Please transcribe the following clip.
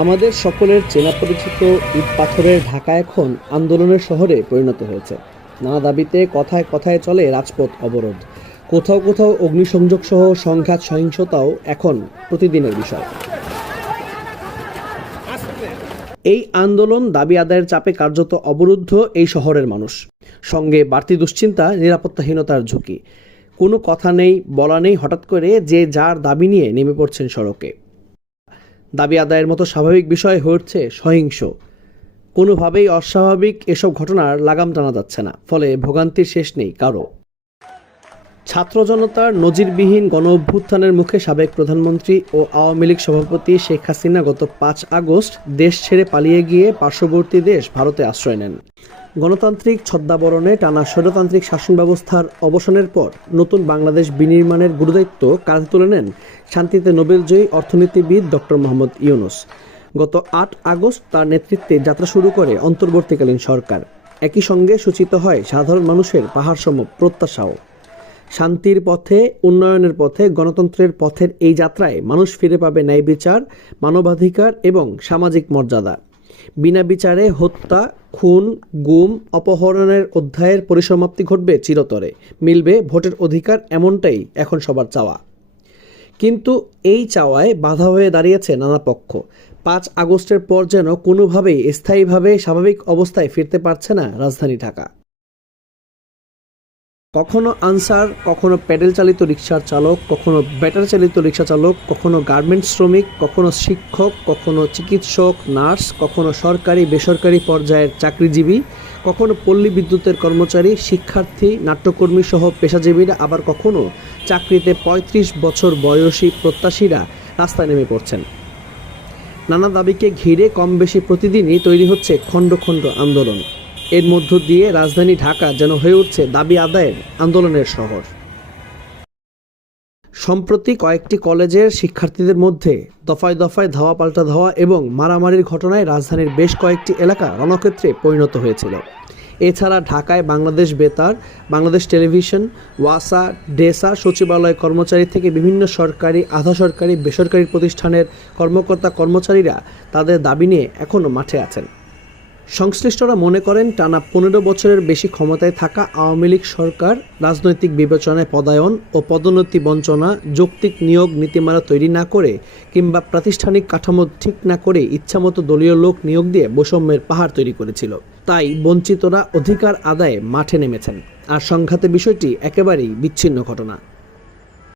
আমাদের সকলের চেনা পরিচিত ইট পাথরের ঢাকা এখন আন্দোলনের শহরে পরিণত হয়েছে। নানা দাবিতে কথায় কথায় চলে রাজপথ অবরোধ, কোথাও কোথাও অগ্নিসংযোগ সহ সংঘাত সহিংসতাও এখন প্রতিদিনের বিষয়। এই আন্দোলন দাবি আদায়ের চাপে কার্যত অবরুদ্ধ এই শহরের মানুষ, সঙ্গে বাড়তি দুশ্চিন্তা, নিরাপত্তাহীনতার ঝুঁকি। কোনো কথা নেই, বলা নেই, হঠাৎ করে যে যার দাবি নিয়ে নেমে পড়ছেন সড়কে। দাবি আদায়ের মতো স্বাভাবিক বিষয় হয়ে উঠছে সহিংস। কোনোভাবেই অস্বাভাবিক এসব ঘটনার লাগাম টানা যাচ্ছে না, ফলে ভোগান্তির শেষ নেই কারো। ছাত্র জনতার নজিরবিহীন গণ অভ্যুত্থানের মুখে সাবেক প্রধানমন্ত্রী ও আওয়ামী লীগ সভাপতি শেখ হাসিনা গত ৫ আগস্ট দেশ ছেড়ে পালিয়ে গিয়ে পার্শ্ববর্তী দেশ ভারতে আশ্রয় নেন। গণতান্ত্রিক ছদ্মাবরণে টানা স্বৈরতান্ত্রিক শাসন ব্যবস্থার অবসানের পর নতুন বাংলাদেশ বিনির্মাণের গুরুদায়িত্ব কাঁধে তুলে নেন শান্তিতে নোবেলজয়ী অর্থনীতিবিদ ডক্টর মোহাম্মদ ইউনূস। গত ৮ আগস্ট তার নেতৃত্বে যাত্রা শুরু করে অন্তর্বর্তীকালীন সরকার। একই সঙ্গে সূচিত হয় সাধারণ মানুষের পাহাড়সম প্রত্যাশাও। শান্তির পথে, উন্নয়নের পথে, গণতন্ত্রের পথের এই যাত্রায় মানুষ ফিরে পাবে ন্যায় বিচার, মানবাধিকার এবং সামাজিক মর্যাদা। বিনা বিচারে হত্যা, খুন, গুম, অপহরণের অধ্যায়ের পরিসমাপ্তি ঘটবে চিরতরে, মিলবে ভোটের অধিকার, এমনটাই এখন সবার চাওয়া। কিন্তু এই চাওয়ায় বাধা হয়ে দাঁড়িয়েছে নানা পক্ষ। ৫ আগস্টের পর যেন কোনোভাবেই স্থায়ীভাবে স্বাভাবিক অবস্থায় ফিরতে পারছে না রাজধানী ঢাকা। কখনো আনসার, কখনো প্যাডেল চালিত রিকশার চালক, কখনো ব্যাটারি চালিত রিকশা চালক, কখনো গার্মেন্টস শ্রমিক, কখনো শিক্ষক, কখনো চিকিৎসক, নার্স, কখনো সরকারি বেসরকারি পর্যায়ের চাকরিজীবী, কখনো পল্লী বিদ্যুতের কর্মচারী, শিক্ষার্থী, নাট্যকর্মী সহ পেশাজীবীরা, আবার কখনো চাকরিতে ৩৫ বছর বয়সী প্রত্যাশীরা রাস্তায় নেমে পড়ছেন। নানা দাবিকে ঘিরে কম বেশি প্রতিদিনই তৈরি হচ্ছে খণ্ড খণ্ড আন্দোলন। এর মধ্য দিয়ে রাজধানী ঢাকা যেন হয়ে উঠছে দাবি আদায়ের আন্দোলনের শহর। সম্প্রতি কয়েকটি কলেজের শিক্ষার্থীদের মধ্যে দফায় দফায় ধাওয়া পাল্টা ধাওয়া এবং মারামারির ঘটনায় রাজধানীর বেশ কয়েকটি এলাকা রণক্ষেত্রে পরিণত হয়েছিল। এছাড়া ঢাকায় বাংলাদেশ বেতার, বাংলাদেশ টেলিভিশন, ওয়াসা, ডেসা, সচিবালয় কর্মচারী থেকে বিভিন্ন সরকারি, আধা সরকারি, বেসরকারি প্রতিষ্ঠানের কর্মকর্তা কর্মচারীরা তাদের দাবি নিয়ে এখনও মাঠে আছেন। সংশ্লিষ্টরা মনে করেন, টানা ১৫ বছরের বেশি ক্ষমতায় থাকা আওয়ামী লীগ সরকার রাজনৈতিক বিবেচনায় পদায়ন ও পদোন্নতি বঞ্চনা, যৌক্তিক নিয়োগ নীতিমালা তৈরি না করে কিংবা প্রাতিষ্ঠানিক কাঠামো ঠিক না করে ইচ্ছামতো দলীয় লোক নিয়োগ দিয়ে বৈষম্যের পাহাড় তৈরি করেছিল। তাই বঞ্চিতরা অধিকার আদায়ে মাঠে নেমেছেন। আর সংঘাতের বিষয়টি একেবারেই বিচ্ছিন্ন ঘটনা।